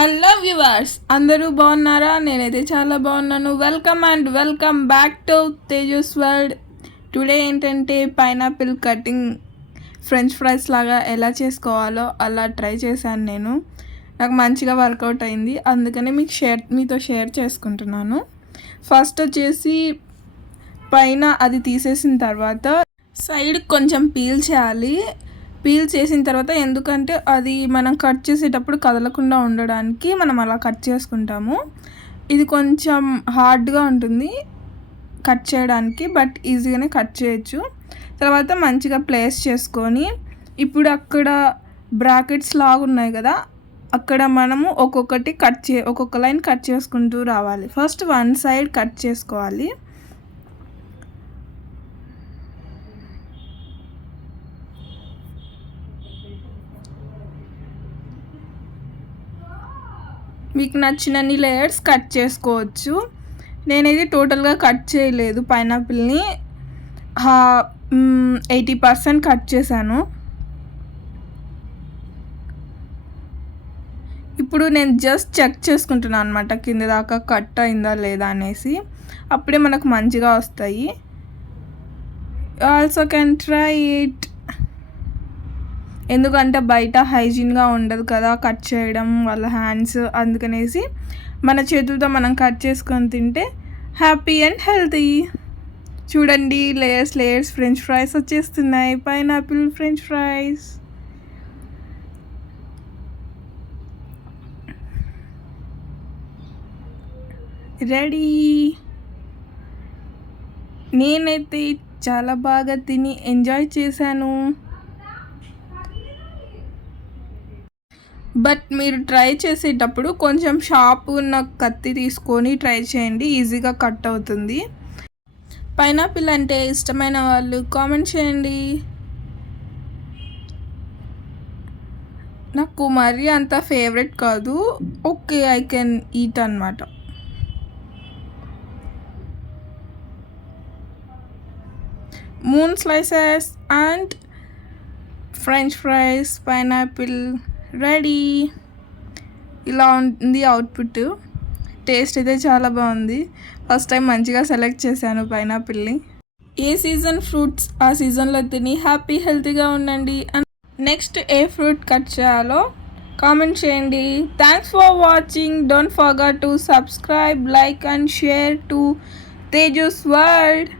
Hello viewers, అందరూ బాగున్నారా? నేనైతే చాలా బాగున్నాను. Welcome back to Tejas world. Today ఏంటంటే పైనాపిల్ కటింగ్ ఫ్రెంచ్ ఫ్రైస్ లాగా ఎలా చేసుకోవాలో అలా ట్రై చేశాను. నాకు మంచిగా వర్కౌట్ అయింది, అందుకని మీతో షేర్ చేసుకుంటున్నాను. ఫస్ట్ వచ్చేసి పైన అది తీసేసిన తర్వాత సైడ్ కొంచెం పీల్ చేయాలి. పీల్ చేసిన తర్వాత ఎందుకంటే అది మనం కట్ చేసేటప్పుడు కదలకుండా ఉండడానికి మనం అలా కట్ చేసుకుంటాము. ఇది కొంచెం హార్డ్గా ఉంటుంది కట్ చేయడానికి, బట్ ఈజీగానే కట్ చేయొచ్చు. తర్వాత మంచిగా ప్లేస్ చేసుకొని ఇప్పుడు అక్కడ బ్రాకెట్స్ లాగా ఉన్నాయి కదా, అక్కడ మనము ఒక్కొక్క లైన్ కట్ చేసుకుంటూ రావాలి. ఫస్ట్ వన్ సైడ్ కట్ చేసుకోవాలి. మీకు నచ్చినన్ని లేయర్స్ కట్ చేసుకోవచ్చు. నేనైతే టోటల్గా కట్ చేయలేదు, పైనాపిల్ని 80% కట్ చేశాను. ఇప్పుడు నేను జస్ట్ చెక్ చేసుకుంటున్నాను అనమాట, కింద దాకా కట్ అయిందా లేదా అనేసి. అప్పుడే మనకు మంచిగా వస్తాయి. Also can try it. ఎందుకంటే బయట హైజీన్గా ఉండదు కదా కట్ చేయడం వాళ్ళ హ్యాండ్స్, అందుకనేసి మన చేతులతో మనం కట్ చేసుకొని తింటే హ్యాపీ అండ్ హెల్తీ. చూడండి, లేయర్స్ ఫ్రెంచ్ ఫ్రైస్ వచ్చేస్తున్నాయి. Pineapple French fries ready. నేనైతే చాలా బాగా తిని ఎంజాయ్ చేశాను. బట్ మీరు ట్రై చేసేటప్పుడు కొంచెం షార్ప్ ఉన్న కత్తి తీసుకొని ట్రై చేయండి, ఈజీగా కట్ అవుతుంది. పైనాపిల్ అంటే ఇష్టమైన వాళ్ళు కామెంట్ చేయండి. నాకు మరీ అంత ఫేవరెట్ కాదు, ఓకే ఐ కెన్ ఈట్ అన్నమాట. Moon slices and French fries pineapple ready. ఇలా ఉంది అవుట్పుట్. టేస్ట్ అయితే చాలా బాగుంది. ఫస్ట్ టైం మంచిగా సెలెక్ట్ చేశాను పైనాపిల్ని. ఏ సీజన్ ఫ్రూట్స్ ఆ సీజన్లో తిని హ్యాపీ హెల్తీగా ఉండండి. నెక్స్ట్ ఏ ఫ్రూట్ కట్ చేయాలో కామెంట్ చేయండి. Thanks for watching. Don't forget to subscribe, like and share to Tejas world.